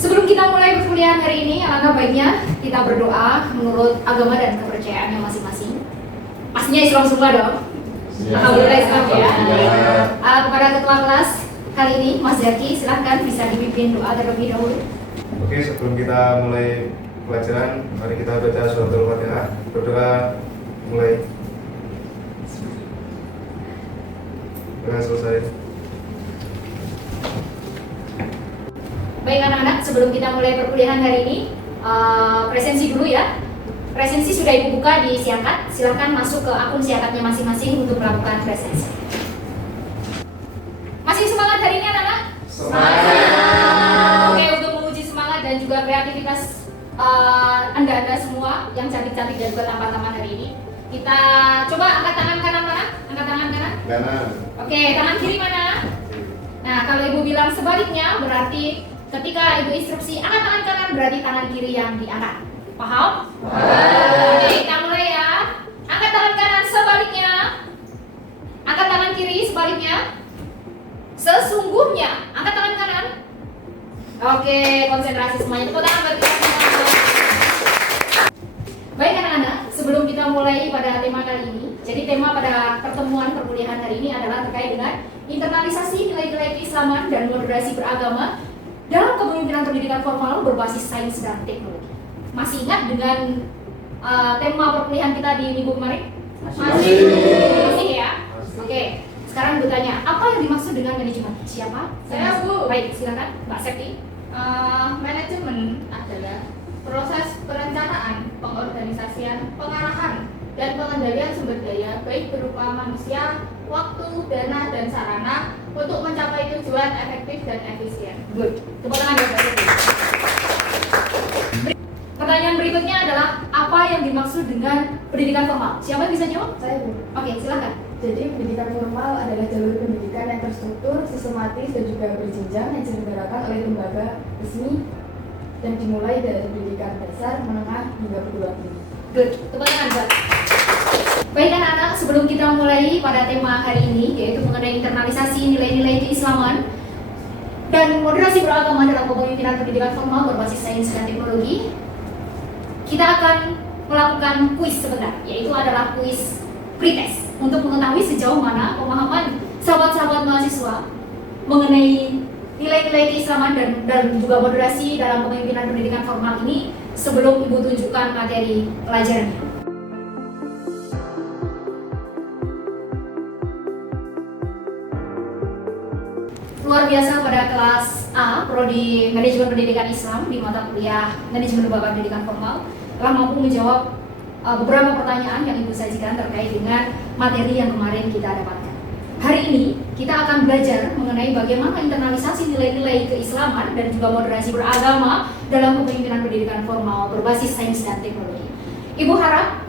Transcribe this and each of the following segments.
Sebelum kita mulai perkuliahan hari ini, alangkah baiknya kita berdoa menurut agama dan kepercayaannya masing-masing. Pastinya Islam semua dong. Alhamdulillah Islam ya. Kepada ketua kelas kali ini, Mas Zaki, silahkan bisa dipimpin doa terlebih dahulu. Oke, sebelum kita mulai pelajaran, mari kita baca suratul Fatihah. Berdoa mulai. Dengan selesai. Baik anak-anak, sebelum kita mulai perkuliahan hari ini, presensi dulu ya. Presensi sudah Ibu buka di Siakat, silahkan masuk ke akun Siakatnya masing-masing untuk melakukan presensi. Masih semangat hari ini anak-anak? Semangat! Oke, untuk menguji semangat dan juga kreativitas Anda semua yang cantik-cantik dan juga tampan-tampan hari ini, kita coba angkat tangan kanan mana? Angkat tangan kanan? Kanan. Oke, tangan kiri mana? Nah, kalau Ibu bilang sebaliknya, berarti ketika Ibu instruksi angkat tangan kanan, berarti tangan kiri yang diangkat. Paham? Oke, kita mulai ya. Angkat tangan kanan sebaliknya. Angkat tangan kiri sebaliknya. Sesungguhnya, angkat tangan kanan. Oke, konsentrasi semuanya. Tepuk tangan bagi kita semua. Baik anak-anak, sebelum kita mulai pada tema kali ini, jadi tema pada pertemuan perkuliahan hari ini adalah terkait dengan internalisasi nilai-nilai keislaman dan moderasi beragama dalam kepemimpinan pendidikan formal berbasis sains dan teknologi. Masih ingat dengan tema perkuliahan kita di minggu kemarin? Masih ya? Oke, sekarang Ibu tanya, apa yang dimaksud dengan manajemen? Siapa? Saya, Bu. Baik, silakan Mbak Septi. Manajemen adalah proses perencanaan, pengorganisasian, pengarahan, dan pengendalian sumber daya baik berupa manusia, waktu, dana, dan sarana untuk mencapai tujuan efektif dan efisien. Good. Tepuk tangan ya Mbak Septi. Pertanyaan berikutnya adalah apa yang dimaksud dengan pendidikan formal? Siapa yang bisa jawab? Saya, Bu. Oke, silakan. Jadi pendidikan formal adalah jalur pendidikan yang terstruktur, sistematis, dan juga berjenjang yang diselenggarakan oleh lembaga resmi dan dimulai dari pendidikan dasar, menengah, hingga perguruan tinggi. Good. Tepuk tangan, Mbak. Baik anak-anak, sebelum kita mulai pada tema hari ini, yaitu mengenai internalisasi nilai-nilai keislaman dan moderasi beragama dalam kepemimpinan pendidikan formal berbasis sains dan teknologi, kita akan melakukan kuis sebentar, yaitu adalah kuis pretest untuk mengetahui sejauh mana pemahaman sahabat-sahabat mahasiswa mengenai nilai-nilai keislaman dan juga moderasi dalam kepemimpinan pendidikan formal ini sebelum Ibu tunjukkan materi pelajarannya. Luar biasa pada kelas A, Prodi Manajemen Pendidikan Islam di mata kuliah Manajemen Lembaga Pendidikan Formal telah mampu menjawab beberapa pertanyaan yang Ibu sajikan terkait dengan materi yang kemarin kita dapatkan. Hari ini kita akan belajar mengenai bagaimana internalisasi nilai-nilai keislaman dan juga moderasi beragama dalam kepemimpinan pendidikan formal berbasis sains dan teknologi. Ibu harap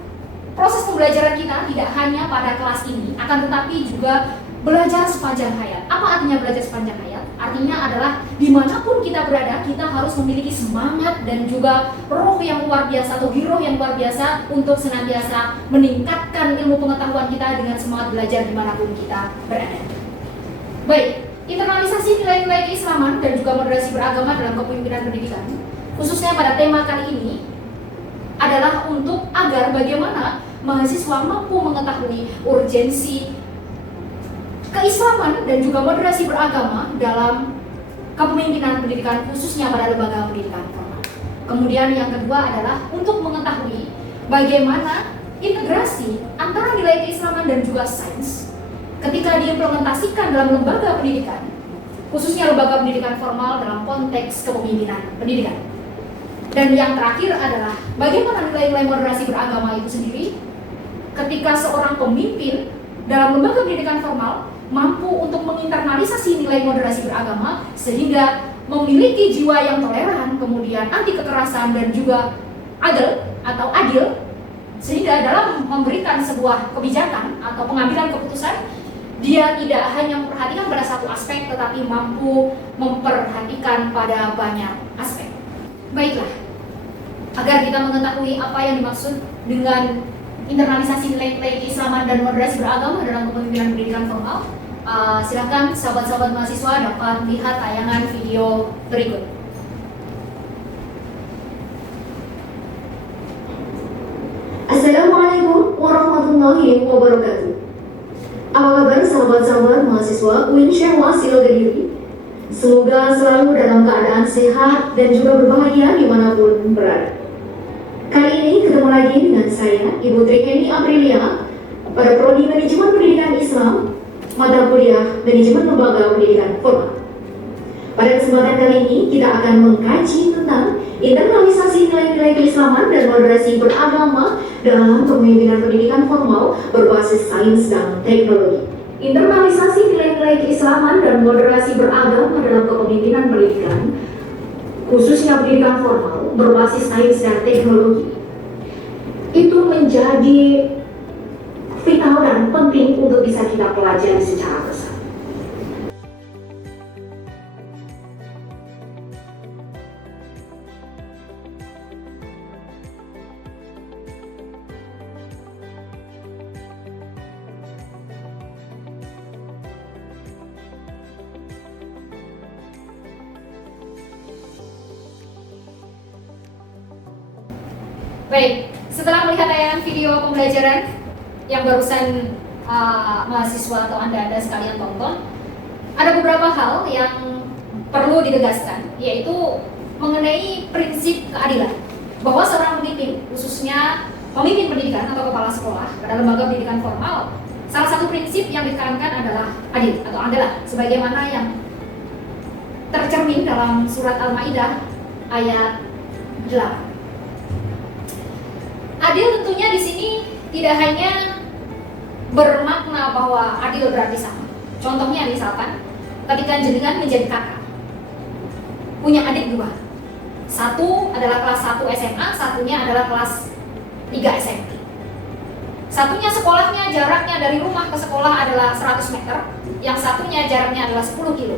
proses pembelajaran kita tidak hanya pada kelas ini, akan tetapi juga belajar sepanjang hayat. Apa artinya belajar sepanjang hayat? Artinya adalah dimanapun kita berada, kita harus memiliki semangat dan juga roh yang luar biasa atau giroh yang luar biasa untuk senantiasa meningkatkan ilmu pengetahuan kita dengan semangat belajar dimanapun kita berada. Baik, internalisasi nilai-nilai keislaman dan juga moderasi beragama dalam kepemimpinan pendidikan, khususnya pada tema kali ini, adalah untuk agar bagaimana mahasiswa mampu mengetahui urgensi keislaman dan juga moderasi beragama dalam kepemimpinan pendidikan khususnya pada lembaga pendidikan formal. Kemudian yang kedua adalah untuk mengetahui bagaimana integrasi antara nilai keislaman dan juga sains ketika diimplementasikan dalam lembaga pendidikan, khususnya lembaga pendidikan formal dalam konteks kepemimpinan pendidikan. Dan yang terakhir adalah bagaimana nilai-nilai moderasi beragama itu sendiri ketika seorang pemimpin dalam lembaga pendidikan formal mampu untuk menginternalisasi nilai moderasi beragama sehingga memiliki jiwa yang toleran, kemudian anti kekerasan dan juga adil, sehingga dalam memberikan sebuah kebijakan atau pengambilan keputusan dia tidak hanya memperhatikan pada satu aspek tetapi mampu memperhatikan pada banyak aspek. Baiklah, agar kita mengetahui apa yang dimaksud dengan internalisasi nilai-nilai keislaman dan moderasi beragama dalam kepemimpinan pendidikan formal, silakan sahabat-sahabat mahasiswa dapat melihat tayangan video berikut. Assalamualaikum warahmatullahi wabarakatuh. Apa kabar sahabat-sahabat mahasiswa UIN Syekh Wasil Kediri? Semoga selalu dalam keadaan sehat dan juga berbahagia dimanapun berada. Kali ini ketemu lagi dengan saya, Ibu Triheni Aprilia, pada Prodi Manajemen Pendidikan Islam, mata kuliah Manajemen Lembaga Pendidikan Formal. Pada kesempatan kali ini kita akan mengkaji tentang internalisasi nilai-nilai keislaman dan moderasi beragama dalam kepemimpinan pendidikan formal berbasis sains dan teknologi. Internalisasi nilai-nilai keislaman dan moderasi beragama dalam kepemimpinan pendidikan, khususnya pendidikan formal berbasis sains dan teknologi, itu menjadi vital dan penting untuk bisa kita pelajari secara bersama. Baik, setelah melihat tayangan video pembelajaran yang barusan mahasiswa atau anda sekalian tonton, ada beberapa hal yang perlu ditegaskan, yaitu mengenai prinsip keadilan. Bahwa seorang pemimpin, khususnya pemimpin pendidikan atau kepala sekolah pada lembaga pendidikan formal, salah satu prinsip yang ditekankan adalah adil atau adalah sebagaimana yang tercermin dalam surat Al-Maidah ayat 8. Adil tentunya di sini tidak hanya bermakna bahwa adil berarti sama. Contohnya misalkan ketika jenengan menjadi kakak, punya adik dua. Satu adalah kelas 1 SMA, satunya adalah kelas 3 SMP. Satunya sekolahnya jaraknya dari rumah ke sekolah adalah 100 meter, yang satunya jaraknya adalah 10 kilo.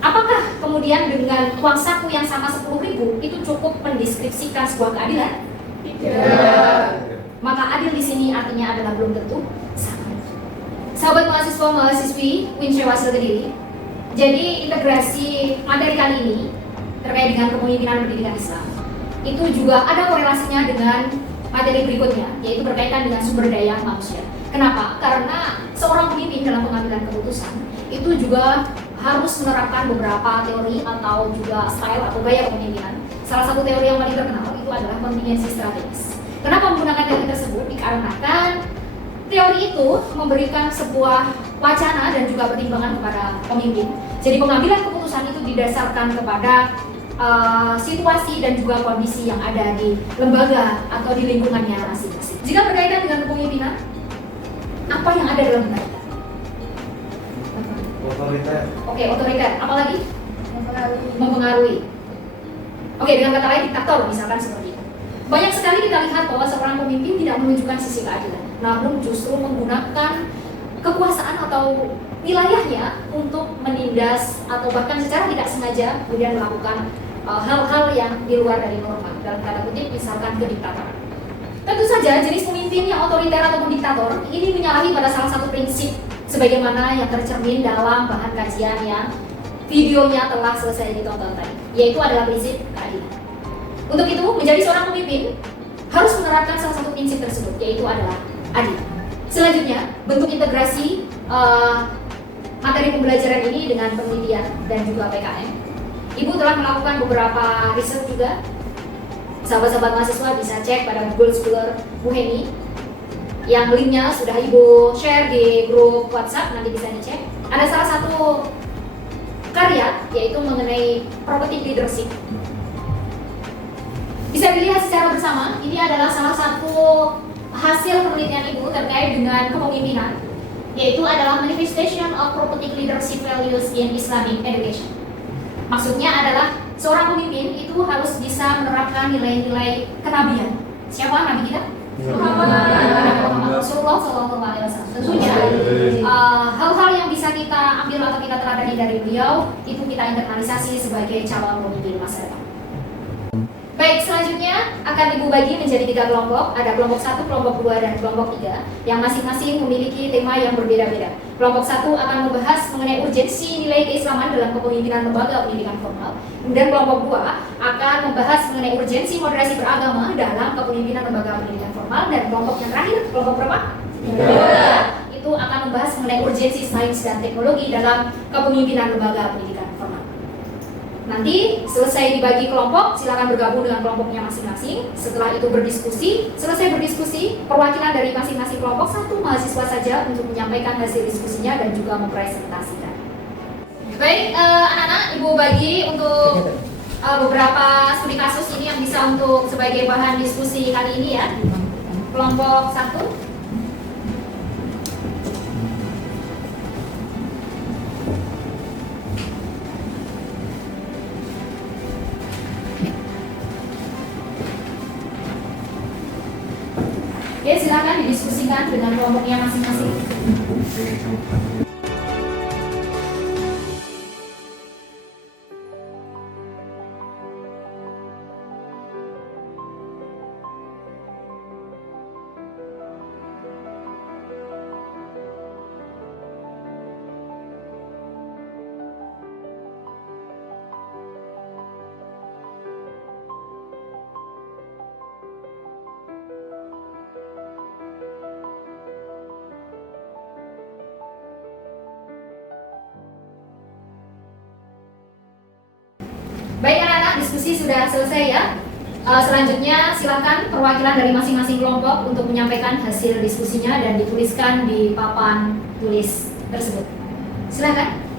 Apakah kemudian dengan uang saku yang sama 10.000 itu cukup mendeskripsikan sebuah keadilan? Tidak. Maka adil di sini artinya adalah belum tentu sama. Sahabat mahasiswa-mahasiswi UIN Syekh Wasil Kediri, jadi integrasi materi kali ini terkait dengan kepemimpinan pendidikan Islam itu juga ada korelasinya dengan materi berikutnya, yaitu berkaitan dengan sumber daya manusia. Kenapa? Karena seorang pemimpin dalam pengambilan keputusan itu juga harus menerapkan beberapa teori atau juga style atau gaya kepemimpinan. Salah satu teori yang paling terkenal itu adalah kontingensi strategis. Kenapa menggunakan teori tersebut? Dikarenakan teori itu memberikan sebuah wacana dan juga pertimbangan kepada pemimpin. Jadi pengambilan keputusan itu didasarkan kepada situasi dan juga kondisi yang ada di lembaga atau di lingkungannya masing-masing. Jika berkaitan dengan kepemimpinan, apa yang ada dalam benak kita? Otoriter. Oke, otoriter. Apalagi? Mempengaruhi. Oke, dengan kata lain diktator misalkan seperti itu. Banyak sekali kita lihat bahwa seorang pemimpin tidak menunjukkan sisi keadilan, namun justru menggunakan kekuasaan atau wilayahnya untuk menindas atau bahkan secara tidak sengaja kemudian melakukan hal-hal yang di luar dari norma, dalam tanda kutip misalkan kediktatoran. Tentu saja jenis pemimpin yang otoriter ataupun diktator ini menyalahi pada salah satu prinsip sebagaimana yang tercermin dalam bahan kajian yang videonya telah selesai ditonton tadi, yaitu adalah prinsip keadilan. Untuk itu, menjadi seorang pemimpin harus menerapkan salah satu prinsip tersebut, yaitu adalah adil. Selanjutnya, bentuk integrasi materi pembelajaran ini dengan penelitian dan juga PKM. Ibu telah melakukan beberapa riset juga. Sahabat-sahabat mahasiswa bisa cek pada Google Scholar Bu Heni, yang linknya sudah Ibu share di grup WhatsApp, nanti bisa dicek. Ada salah satu karya yaitu mengenai property leadership. Bisa dilihat secara bersama, ini adalah salah satu hasil penelitian Ibu terkait dengan kepemimpinan, yaitu adalah Manifestation of Prophetic Leadership Values in Islamic Education. Maksudnya adalah seorang pemimpin itu harus bisa menerapkan nilai-nilai kenabian. Siapa nabi kita? Rasulullah SAW. Tentunya hal-hal yang bisa kita ambil atau kita teladani dari beliau itu kita internalisasi sebagai calon pemimpin masa depan. Baik, selanjutnya akan Ibu bagi menjadi 3 kelompok. Ada kelompok 1, kelompok 2, dan kelompok 3 yang masing-masing memiliki tema yang berbeda-beda. Kelompok 1 akan membahas mengenai urgensi nilai keislaman dalam kepemimpinan lembaga pendidikan formal. Kemudian kelompok 2 akan membahas mengenai urgensi moderasi beragama dalam kepemimpinan lembaga pendidikan formal. Dan kelompok yang terakhir, kelompok berapa? 3 itu akan membahas mengenai urgensi sains dan teknologi dalam kepemimpinan lembaga pendidikan formal. Nanti selesai dibagi kelompok, silakan bergabung dengan kelompoknya masing-masing. Setelah itu selesai berdiskusi, perwakilan dari masing-masing kelompok 1 mahasiswa saja untuk menyampaikan hasil diskusinya dan juga mempresentasikan. Baik, anak-anak, Ibu bagi untuk beberapa studi kasus ini yang bisa untuk sebagai bahan diskusi kali ini ya. Kelompok 1. Oke, silakan didiskusikan dengan kelompoknya masing-masing. Baik anak-anak, diskusi sudah selesai ya. Selanjutnya silakan perwakilan dari masing-masing kelompok untuk menyampaikan hasil diskusinya dan dituliskan di papan tulis tersebut. Silakan.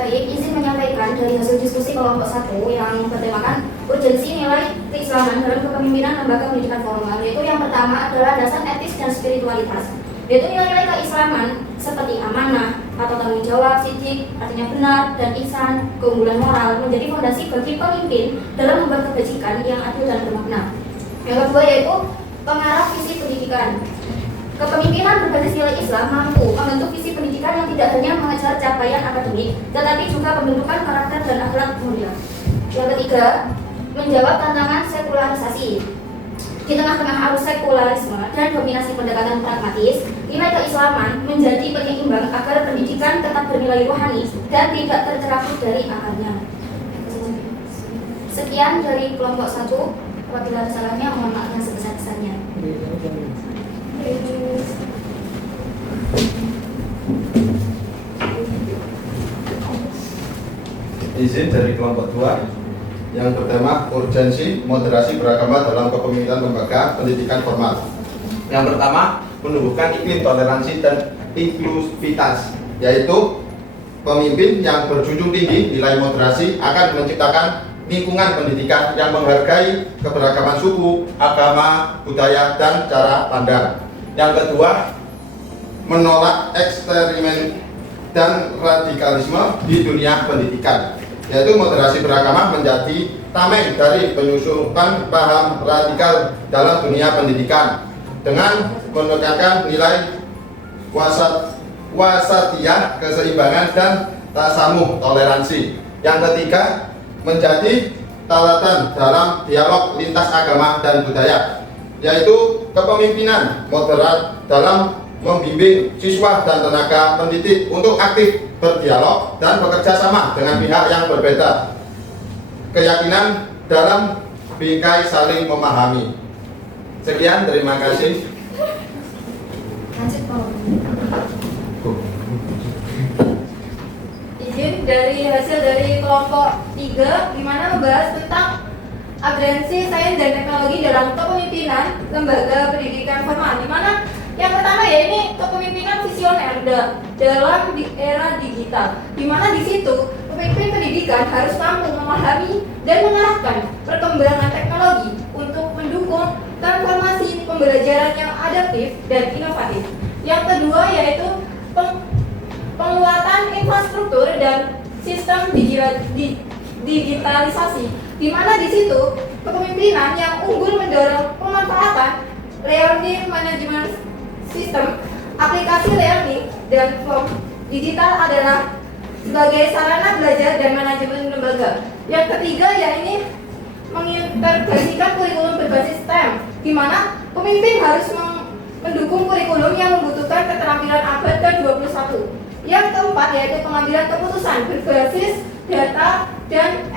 Baik, izin menyampaikan dari hasil diskusi kelompok 1 yang bertemakan urgensi nilai keislaman dalam kepemimpinan lembaga pendidikan formal, yaitu yang pertama adalah dasar etis dan spiritualitas, yaitu nilai-nilai keislaman seperti amanah atau tanggung jawab, sidik, artinya benar, dan ihsan, keunggulan moral menjadi fondasi bagi pemimpin dalam membuat kebajikan yang adil dan bermakna. Yang kedua yaitu pengarah visi pendidikan. Kepemimpinan berbasis nilai Islam mampu membentuk visi pendidikan yang tidak hanya mengejar capaian akademik, tetapi juga pembentukan karakter dan akhlak mulia. Yang ketiga, menjawab tantangan sekularisasi. Di tengah-tengah arus sekularisme dan dominasi pendekatan pragmatis, nilai keislaman menjadi penyeimbang agar pendidikan tetap bernilai rohani dan tidak tercerabut dari akarnya. Sekian dari kelompok 1. Apabila ada salahnya, mohon maaf yang sebesar-besarnya. Izin dari kelompok 2 yang bertema urgensi moderasi beragama dalam kepemimpinan lembaga pendidikan formal. Yang pertama, menumbuhkan iklim toleransi dan inklusivitas, yaitu pemimpin yang berjunjung tinggi nilai moderasi akan menciptakan lingkungan pendidikan yang menghargai keberagaman suku, agama, budaya, dan cara pandang. Yang kedua, menolak ekstremisme dan radikalisme di dunia pendidikan, yaitu moderasi beragama menjadi tameng dari penyusupan paham radikal dalam dunia pendidikan dengan menekankan nilai wasatiyah, keseimbangan, dan tasamuh, toleransi. Yang ketiga, menjadi taulatan dalam dialog lintas agama dan budaya, yaitu kepemimpinan moderat dalam membimbing siswa dan tenaga pendidik untuk aktif berdialog dan bekerja sama dengan pihak yang berbeda. Keyakinan dalam bingkai saling memahami. Sekian, terima kasih. Izin dari hasil dari kelompok 3 di mana membahas tentang agensi sains dan teknologi dalam kepemimpinan lembaga pendidikan formal, di mana yang pertama ya ini kepemimpinan visioner dalam era digital, di mana di situ Pemimpin pendidikan harus mampu memahami dan mengarahkan perkembangan teknologi untuk mendukung transformasi pembelajaran yang adaptif dan inovatif. Yang kedua yaitu penguatan infrastruktur dan sistem digitalisasi, di mana di situ kepemimpinan yang unggul mendorong pemanfaatan learning management system, aplikasi learning dan form digital adalah sebagai sarana belajar dan manajemen lembaga. Yang ketiga yaitu mengintegrasikan kurikulum berbasis STEM, di mana pemimpin harus mendukung kurikulum yang membutuhkan keterampilan abad ke-21. Yang keempat yaitu pengambilan keputusan berbasis data dan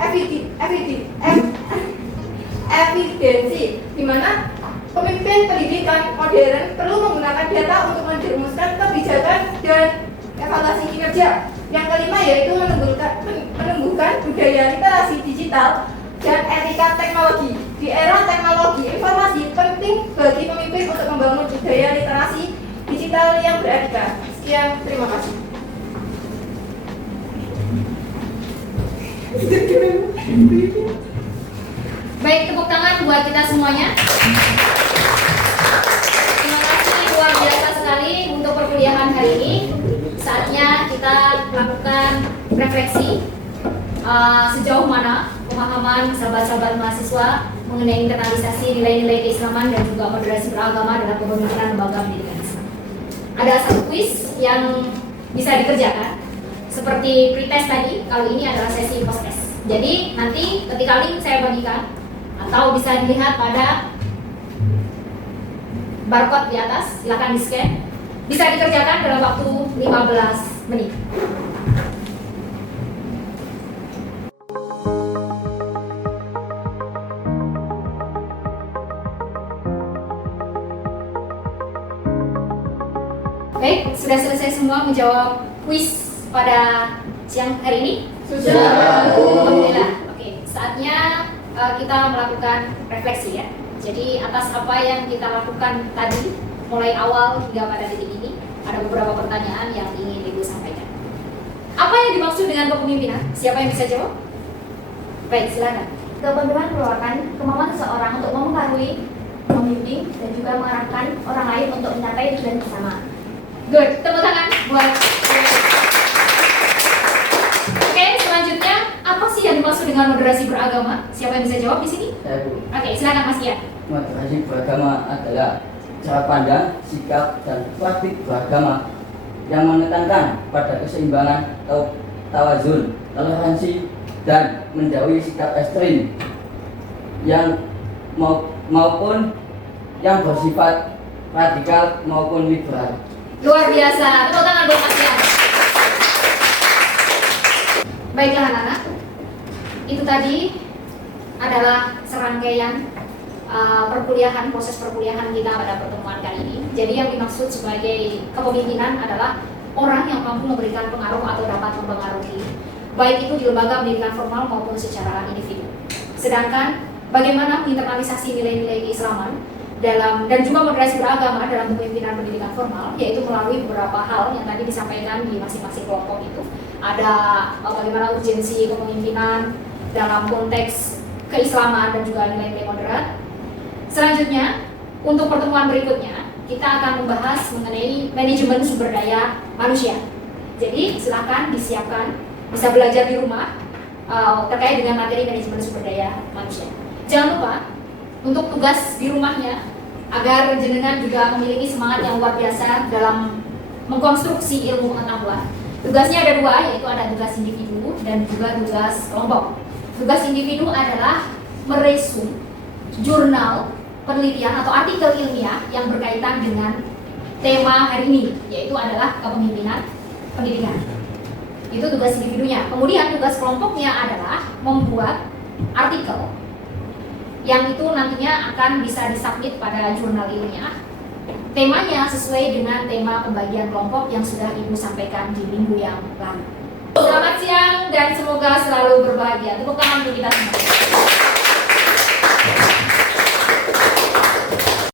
evidensi, di mana pemimpin pendidikan modern perlu menggunakan data untuk menjerumuskan kebijakan dan evaluasi kinerja. Yang kelima yaitu menumbuhkan budaya literasi digital dan etika teknologi. Di era teknologi informasi penting bagi pemimpin untuk membangun budaya literasi digital yang beretika. Sekian, terima kasih. Baik, tepuk tangan buat kita semuanya. Terima kasih luar biasa sekali untuk perkuliahan hari ini. Saatnya kita lakukan refleksi sejauh mana pemahaman sahabat-sahabat mahasiswa mengenai internalisasi nilai-nilai keislaman dan juga moderasi beragama dalam kepemimpinan lembaga pendidikan Islam. Ada satu kuis yang bisa dikerjakan seperti pretest tadi. Kali ini adalah sesi post-test. Jadi nanti ketika link saya bagikan atau bisa dilihat pada barcode di atas, silakan di-scan. Bisa dikerjakan dalam waktu 15 menit. Baik, sudah selesai semua menjawab kuis pada siang hari ini? Sudah. Alhamdulillah. Oke, saatnya kita melakukan refleksi ya. Jadi atas apa yang kita lakukan tadi, mulai awal hingga pada titik ini, ada beberapa pertanyaan yang ingin Ibu sampaikan. Apa yang dimaksud dengan kepemimpinan? Siapa yang bisa jawab? Baik, silakan. Kepemimpinan merupakan kemampuan seseorang untuk mempengaruhi, membimbing, dan juga mengarahkan orang lain untuk mencapai tujuan bersama. Good, tepuk tangan buat. Oke, selanjutnya apa sih yang dimaksud dengan moderasi beragama? Siapa yang bisa jawab di sini? Saya Bu. Oke, silakan Mas Ian. Moderasi beragama adalah cara pandang, sikap, dan praktik beragama yang menekankan pada keseimbangan atau tawazun, toleransi, dan menjauhi sikap ekstrim yang maupun yang bersifat radikal maupun liberal. Luar biasa, tepuk tangan buat Mas Ian. Baiklah anak-anak, itu tadi adalah serangkaian proses perkuliahan kita pada pertemuan kali ini. Jadi yang dimaksud sebagai kepemimpinan adalah orang yang mampu memberikan pengaruh atau dapat mempengaruhi, baik itu di lembaga pendidikan formal maupun secara individu. Sedangkan bagaimana menginternalisasi nilai-nilai keislaman dan juga moderasi beragama dalam kepemimpinan pendidikan formal, yaitu melalui beberapa hal yang tadi disampaikan di masing-masing kelompok itu. Ada bagaimana urgensi kepemimpinan dalam konteks keislaman dan juga nilai-nilai moderat. Selanjutnya, untuk pertemuan berikutnya, kita akan membahas mengenai manajemen sumber daya manusia. Jadi, silakan disiapkan, bisa belajar di rumah terkait dengan materi manajemen sumber daya manusia. Jangan lupa, untuk tugas di rumahnya, agar jenengan juga memiliki semangat yang luar biasa dalam mengkonstruksi ilmu pengetahuan. Tugasnya ada dua, yaitu ada tugas individu dan juga tugas kelompok. Tugas individu adalah meresum jurnal penelitian atau artikel ilmiah yang berkaitan dengan tema hari ini, yaitu adalah kepemimpinan pendidikan. Itu tugas individunya. Kemudian tugas kelompoknya adalah membuat artikel yang itu nantinya akan bisa disubmit pada jurnal ilmiah. Temanya sesuai dengan tema pembagian kelompok yang sudah Ibu sampaikan di minggu yang lalu. Selamat siang dan semoga selalu berbahagia. Tepuk tangan untuk kita semua.